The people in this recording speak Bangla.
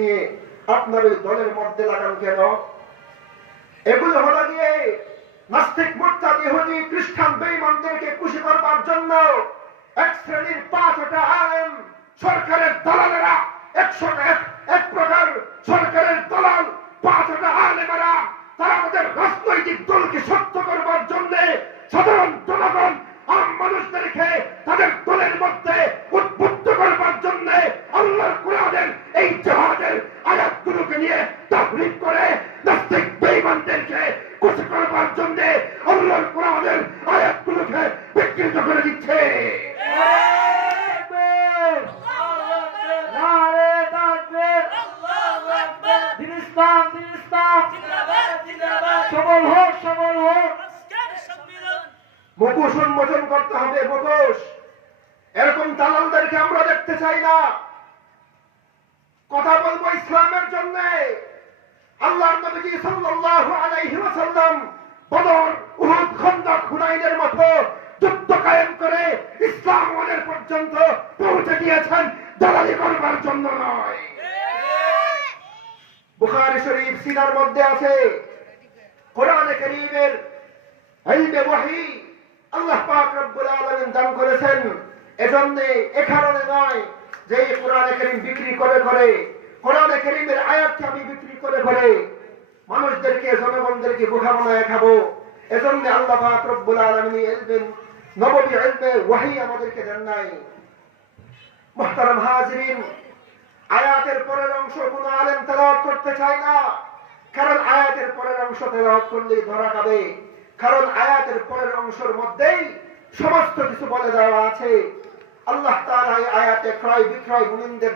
নিয়ে আপনার ওই দলের মধ্যে লাগান কেন? এগুলো হলো গিয়ে নাস্তিক, মুরতাদ, ইহুদি, খ্রিস্টান বেঈমানদেরকে খুশি করবার জন্য এক শ্রেণীর 5টা আলেম, সরকারের দালালেরা, এক প্রকার সরকারের দালাল 5টা আলেমেরা, তারা আমাদের রাজনৈতিক দলকে শক্ত করবার জন্য সাধারণ জনগণ, আম মানুষদেরকে তাদের দলের মধ্যে উদ্বুদ্ধ করবার জন্য আল্লাহর কোরআনের এই জিহাদের আয়াতগুলোকে নিয়ে তাকরীর করে নাস্তিক বেঈমানদেরকে খুশি করবার জন্য আল্লাহর কোরআনের আয়াতগুলোকে বিকৃত করে দিচ্ছে। মুখোশ উন্মোচন করতে হবে, মুখোশ। এরকম দালালদেরকে আমরা দেখতে চাই না। কথা বলবো ইসলামের জন্য। আল্লাহর নবী সাল্লাল্লাহু আলাইহি ওয়াসাল্লাম বদর, উহুদ, খন্দক, হুনাইনের মতো যুদ্ধ কায়েম করে ইসলাম ওদের পর্যন্ত পৌঁছে দিয়েছেন, দালালি করবার জন্য নয়। বুখারী শরীফ সিনার মধ্যে আছে, কোরআনে কারীমের ইলমে ওহী আল্লাহ পাক রব্বুল আলামিন দান করেছেন। এজন্য এ কারণে নয় যে কোরআনে কারীম বিক্রি করে কোরআনে কারীমের আয়াতকে আমি বিক্রি করে মানুষদেরকে, জনগণদেরকে বোকা বানায় খাবো। এজন্য আল্লাহ পাক রব্বুল আলামিন ইলমে নববী, ইলমে ওহী আমাদেরকে দেন নাই। মুহতারাম হাজিরিন, আয়াতের পরের অংশ কোনো আলেম তেলাওয়াত করতে চায় না, কারণ আয়াতের পরের অংশ তেলাওয়াত করলেই ধরা খাবে। কারণ আয়াতের পরের অংশের মধ্যেই সমস্ত কিছু বলে দেওয়া আছে। আল্লাহ তাআলা এই আয়াতে ক্রয় বিক্রয় মুমিনদের